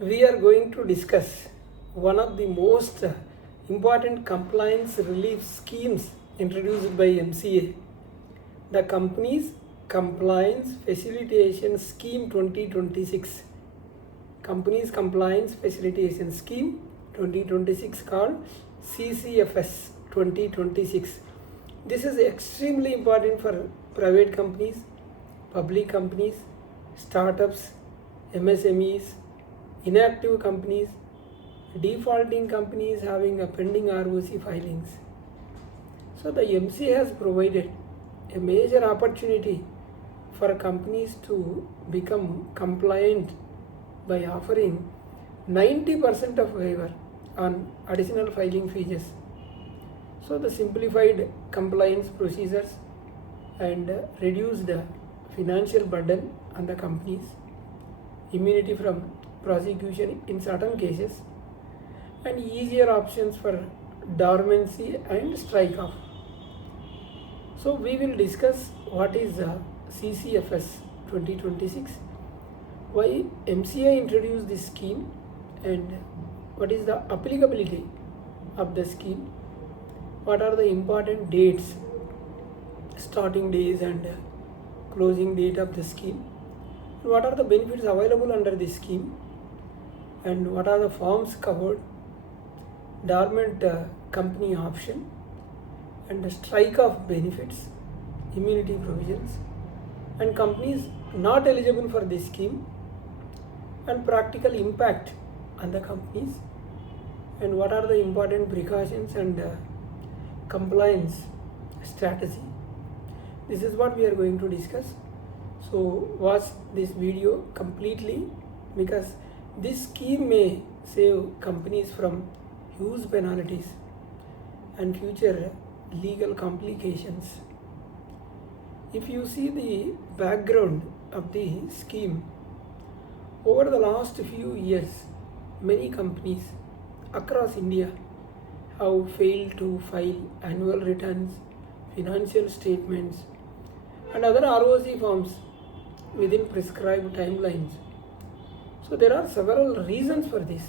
we are going to discuss one of the most important compliance relief schemes introduced by MCA, the Companies Compliance Facilitation Scheme 2026. Companies Compliance Facilitation Scheme 2026 called CCFS 2026. This is extremely important for private companies, public companies, startups, MSMEs, inactive companies, defaulting companies having a pending ROC filings. So the MCA has provided a major opportunity for companies to become compliant by offering 90% of waiver on additional filing fees. So the simplified compliance procedures and reduced financial burden on the companies, immunity from prosecution in certain cases, and easier options for dormancy and strike off. So we will discuss what is CCFS 2026, why MCA introduced this scheme, and what is the applicability of the scheme, what are the important dates, starting days and closing date of the scheme, what are the benefits available under this scheme, and what are the forms covered, dormant company option, and the strike off benefits, immunity provisions, and companies not eligible for this scheme, and practical impact on the companies, and what are the important precautions and compliance strategy. This is what we are going to discuss. So watch this video completely, because this scheme may save companies from huge penalties and future legal complications. If you see the background of the scheme, over the last few years, many companies across India have failed to file annual returns, financial statements, and other ROC forms within prescribed timelines. So there are several reasons for this.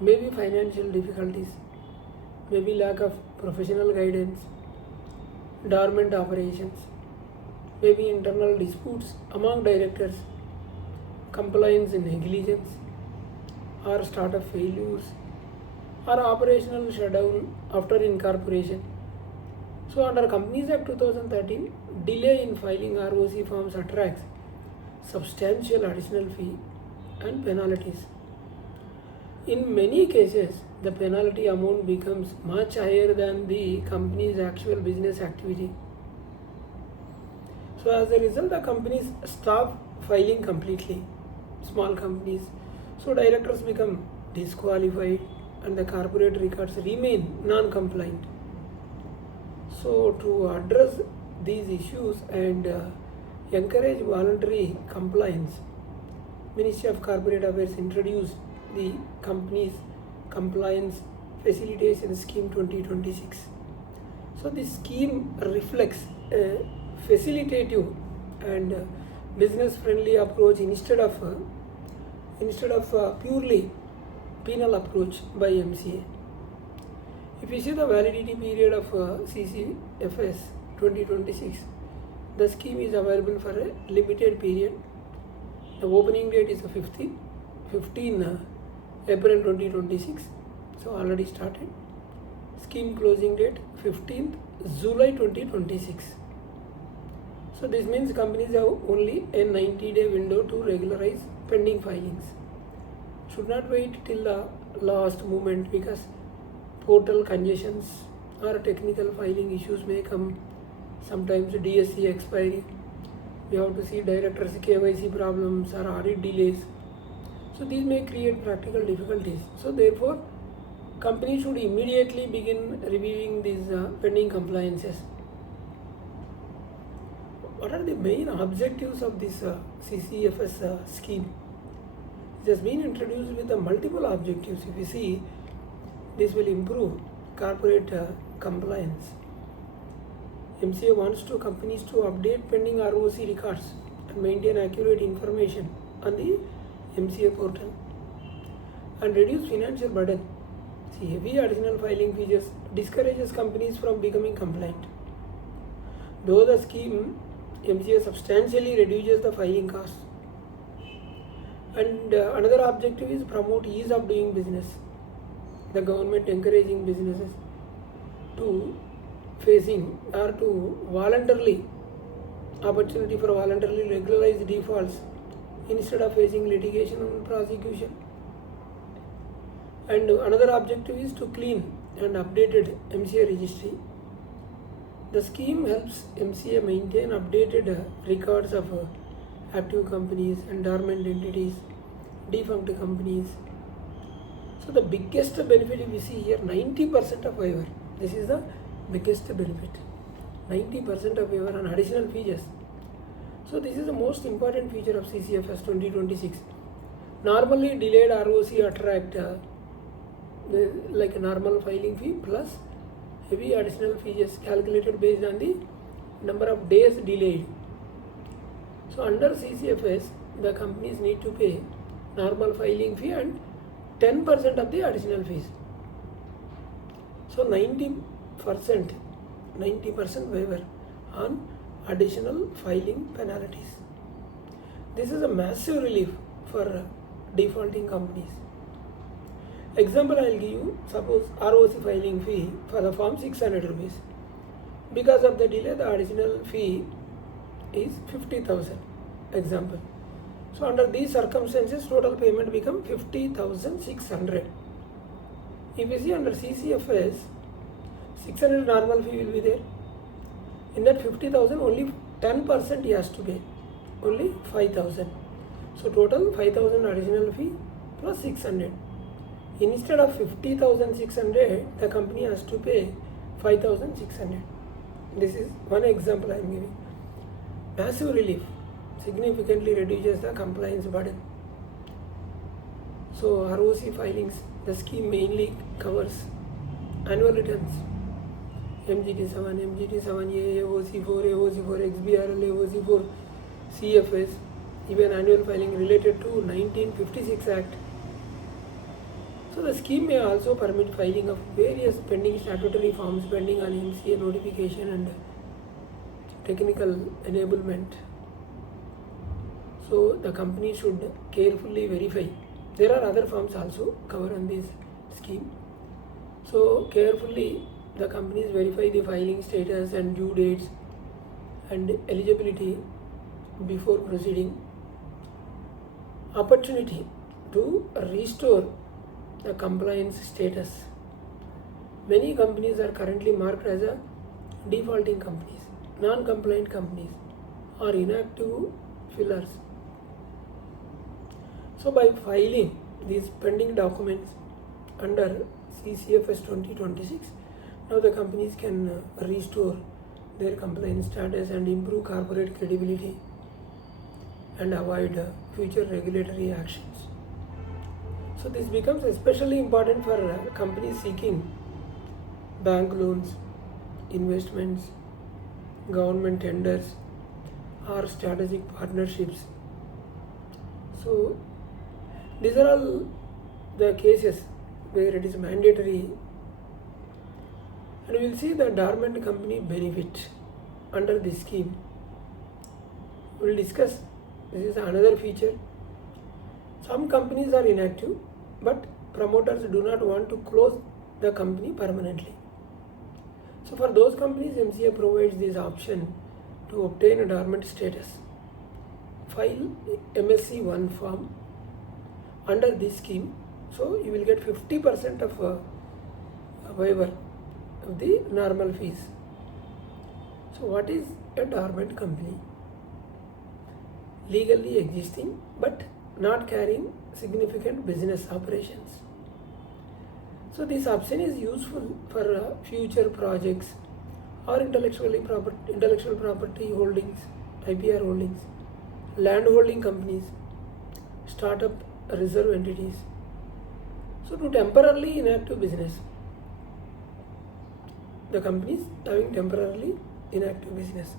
Maybe financial difficulties, maybe lack of professional guidance, dormant operations, maybe internal disputes among directors, compliance negligence, or startup failures, or operational shutdown after incorporation. So under Companies Act 2013, delay in filing ROC forms attracts substantial additional fee and penalties. In many cases, the penalty amount becomes much higher than the company's actual business activity. So as a result, the companies stop filing completely, small companies. So directors become disqualified and the corporate records remain non-compliant. So to address these issues and encourage voluntary compliance, Ministry of Corporate Affairs introduced the Companies Compliance Facilitation Scheme 2026. So this scheme reflects a facilitative and business-friendly approach instead of purely penal approach by MCA. If you see the validity period of CCFS 2026, the scheme is available for a limited period. The opening date is 15 April 2026, so already started. Scheme closing date 15th July 2026. So this means companies have only a 90-day window to regularize pending filings. Should not wait till the last moment, because portal congestions or technical filing issues may come. Sometimes DSC expiry, we have to see directors KYC problems or audit delays. So these may create practical difficulties. So therefore, companies should immediately begin reviewing these pending compliances. What are the main objectives of this CCFS scheme? It has been introduced with multiple objectives. If you see, this will improve corporate compliance. MCA wants companies to update pending ROC records and maintain accurate information on the MCA portal. and reduce financial burden. See, heavy additional filing fees discourages companies from becoming compliant. Though the scheme MCA substantially reduces the filing costs. And another objective is promote ease of doing business. The government encouraging businesses to facing or to voluntarily opportunity for voluntarily regularize defaults instead of facing litigation and prosecution. And another objective is to clean and updated MCA registry. The scheme helps MCA maintain updated records of active companies and dormant entities, defunct companies. So the biggest benefit we see here, 90% of waiver. This is the biggest benefit. 90% of waiver on additional features. So this is the most important feature of CCFS-2026. Normally delayed ROC attract like a normal filing fee plus heavy additional fees calculated based on the number of days delayed. So under CCFS, the companies need to pay normal filing fee and 10% of the additional fees. So 90% waiver on additional filing penalties. This is a massive relief for defaulting companies. Example I will give you, suppose ROC filing fee for the form 600 rupees. Because of the delay, the additional fee is 50,000. Example. So under these circumstances, total payment become 50,600. If you see under CCFS, 600 normal fee will be there. In that 50,000, only 10% he has to pay. Only 5,000. So total 5,000 additional fee plus 600. Instead of 50,600, the company has to pay 5,600. This is one example I am giving. Massive relief significantly reduces the compliance burden. So ROC filings, the scheme mainly covers annual returns, MGT7, MGT7A, AOC4, AOC4, XBRL, AOC4, CFS, even annual filing related to 1956 Act. So the scheme may also permit filing of various pending statutory forms pending on MCA notification and technical enablement. So the company should carefully verify. There are other forms also covered on this scheme. So carefully the companies verify the filing status and due dates and eligibility before proceeding. Opportunity to restore the compliance status. Many companies are currently marked as a defaulting companies, non-compliant companies, or inactive fillers. So by filing these pending documents under CCFS 2026, now the companies can restore their compliance status and improve corporate credibility and avoid future regulatory actions. So this becomes especially important for companies seeking bank loans, investments, government tenders, or strategic partnerships. So these are all the cases where it is mandatory, and we will see the dormant company benefit under this scheme. We will discuss. This is another feature. Some companies are inactive, but promoters do not want to close the company permanently. So for those companies, MCA provides this option to obtain a dormant status. File MSC 1 form under this scheme. So you will get 50% of waiver of the normal fees. So what is a dormant company? Legally existing but not carrying significant business operations. So this option is useful for future projects or intellectual property holdings, IPR holdings, land holding companies, startup reserve entities. So to temporarily inactive business, the companies having temporarily inactive business,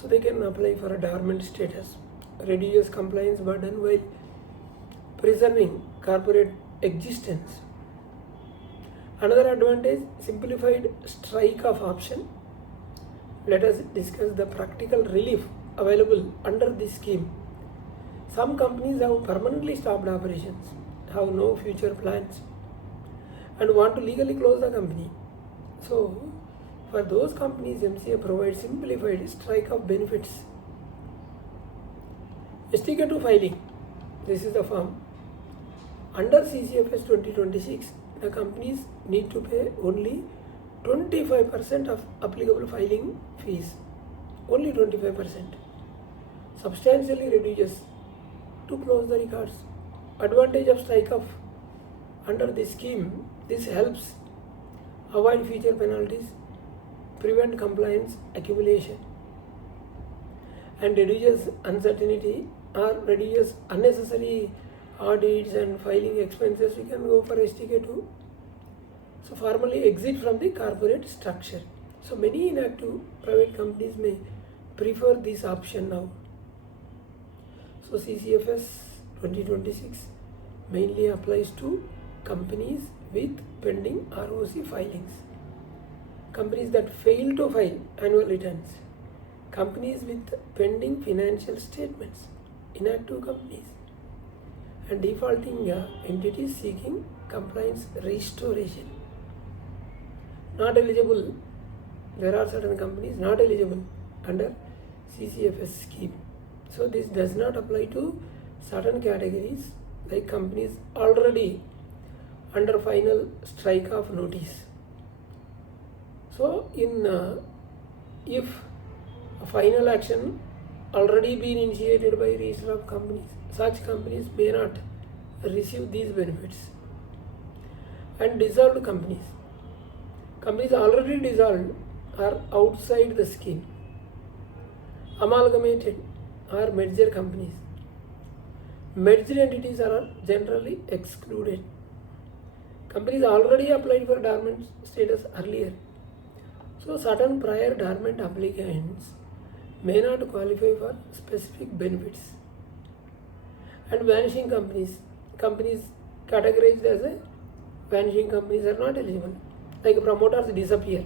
so they can apply for a dormant status, reduce compliance burden while preserving corporate existence. Another advantage, simplified strike off option. Let us discuss the practical relief available under this scheme. Some companies have permanently stopped operations, have no future plans, and want to legally close the company. So, for those companies, MCA provides simplified strike off benefits. STK2 filing. This is the form. Under CCFS 2026, the companies need to pay only 25% of applicable filing fees. Only 25%. Substantially reduces to close the records. Advantage of strike off under this scheme, this helps avoid future penalties, prevent compliance accumulation, and reduces uncertainty or reduces unnecessary audits and filing expenses. You can go for STK2. So formally exit from the corporate structure. So many inactive private companies may prefer this option now. So CCFS 2026 mainly applies to companies with pending ROC filings, companies that fail to file annual returns, companies with pending financial statements, inactive companies, and defaulting entities seeking compliance restoration. Not eligible. There are certain companies not eligible under CCFS scheme. So this does not apply to certain categories like companies already under final strike off notice. So if a final action already been initiated by register of companies, such companies may not receive these benefits. And dissolved companies. Companies already dissolved are outside the scheme. Amalgamated or merger companies. Merged entities are generally excluded. Companies already applied for dormant status earlier. So certain prior dormant applicants may not qualify for specific benefits. And vanishing companies. Companies categorized as a vanishing companies are not eligible. Like promoters disappear.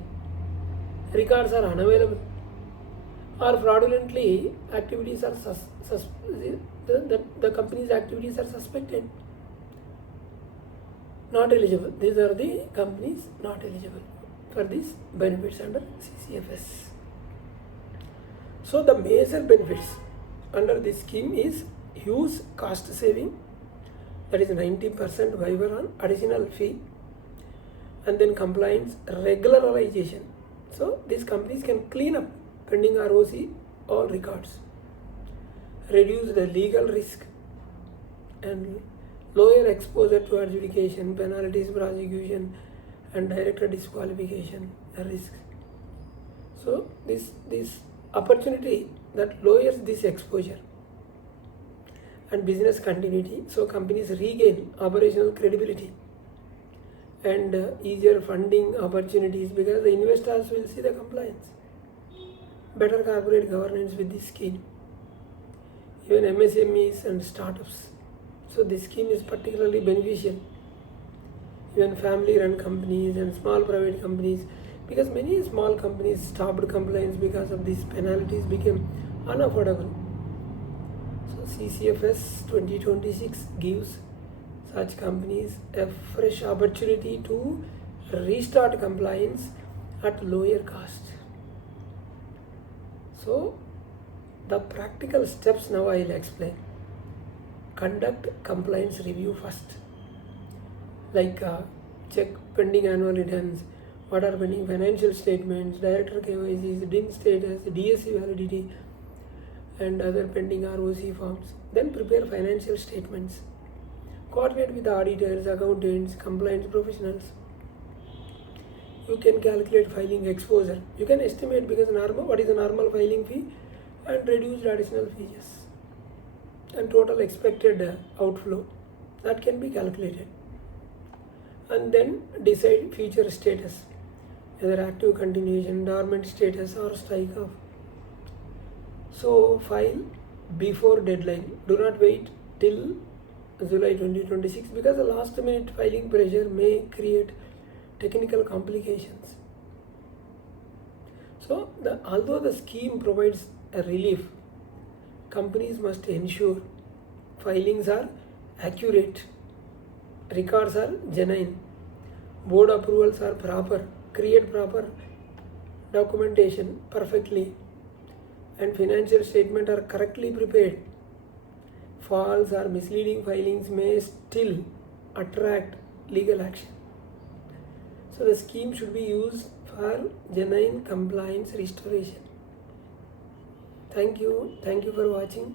Records are unavailable. Or fraudulently activities are the company's activities are suspected. Not eligible. These are the companies not eligible for these benefits under CCFS. So the major benefits under this scheme is huge cost saving, that is 90% waiver on additional fee, and then compliance regularization. So these companies can clean up pending ROC all records, reduce the legal risk, and lower exposure to adjudication, penalties, prosecution, and director disqualification risk. So this opportunity that lowers this exposure and business continuity. So companies regain operational credibility and easier funding opportunities because the investors will see the compliance. Better corporate governance with this scheme. Even MSMEs and startups. So this scheme is particularly beneficial. Even family-run companies and small private companies, because many small companies stopped compliance because of these penalties became unaffordable. So CCFS 2026 gives such companies a fresh opportunity to restart compliance at lower cost. So the practical steps now I will explain. Conduct compliance review first, like check pending annual returns, what are pending financial statements, director KYCs, DIN status, DSC validity, and other pending ROC forms. Then prepare financial statements. Coordinate with auditors, accountants, compliance professionals. You can calculate filing exposure. You can estimate because what is the normal filing fee and reduced additional fees and total expected outflow. That can be calculated. And then decide future status, whether active continuation, dormant status, or strike off. So file before deadline. Do not wait till July 2026, because the last minute filing pressure may create technical complications. So, although the scheme provides a relief, companies must ensure filings are accurate, records are genuine, board approvals are proper, create proper documentation perfectly, and financial statements are correctly prepared. False or misleading filings may still attract legal action. So the scheme should be used for genuine compliance restoration. Thank you for watching.